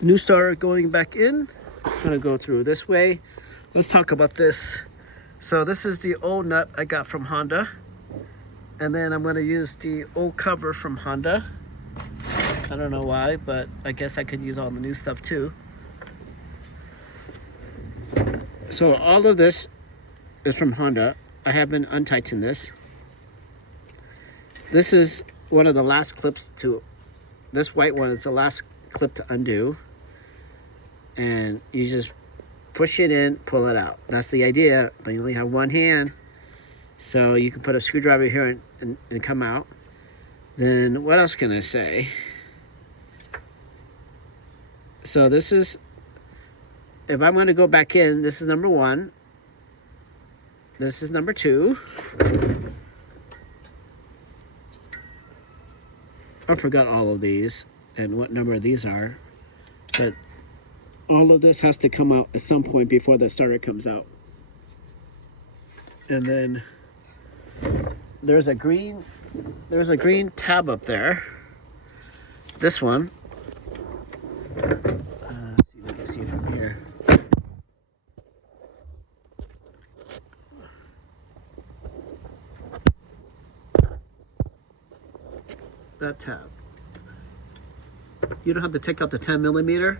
New starter going back in. It's gonna go through this way. Let's talk about this. So this is the old nut I got from Honda. And then I'm gonna use the old cover from Honda. I don't know why, but I guess I could use all the new stuff too. So all of this is from Honda. I haven't untightened this. This is one of the last clips to, this white one is the last clip to undo. And you just push it in, pull it out. That's the idea, but you only have one hand. So you can put a screwdriver here and come out. Then what else can I say? So this is, if I'm gonna go back in, this is number one. This is number two. I forgot all of these and what number these are, but all of this has to come out at some point before the starter comes out. And then there's a green tab up there. This one. See if we can see it from here. That tab. You don't have to take out the 10mm.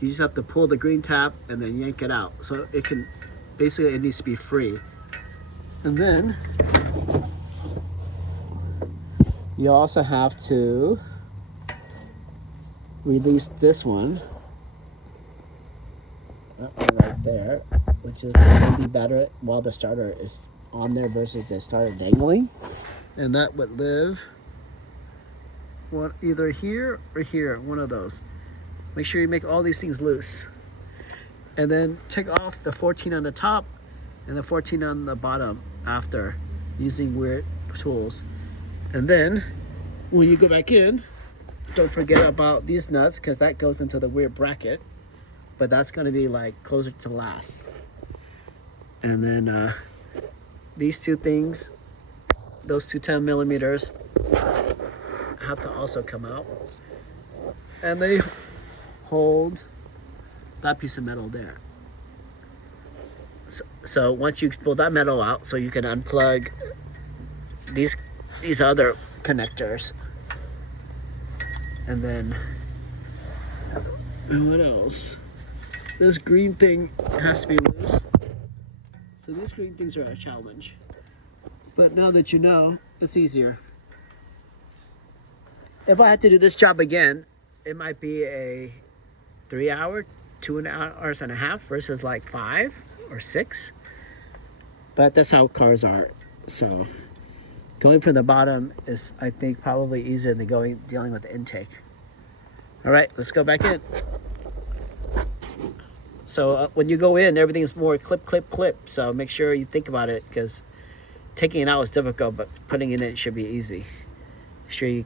You just have to pull the green tab and then yank it out. So it can, basically it needs to be free. And then you also have to release this one. That one right there, which is going to be better while the starter is on there versus the starter dangling. And that would live either here or here, one of those. Make sure you make all these things loose. And then take off the 14 on the top and the 14 on the bottom after using weird tools. And then when you go back in, don't forget about these nuts because that goes into the weird bracket. But that's going to be like closer to last. And then these two things, those two 10mm have to also come out. And they hold that piece of metal there. So once you pull that metal out, so you can unplug these other connectors. And then what else? This green thing has to be loose. So these green things are a challenge. But now that you know, it's easier. If I had to do this job again, it might be a 3 hour, 2 hours and a half versus like 5 or 6. But that's how cars are. So going from the bottom is, I think, probably easier than dealing with the intake. All right, let's go back in. So when you go in, everything's more clip, clip, clip. So make sure you think about it because taking it out is difficult, but putting it in should be easy. Make sure you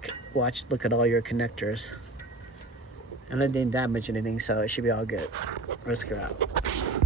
look at all your connectors. And I didn't damage anything, so it should be all good. Let's go out.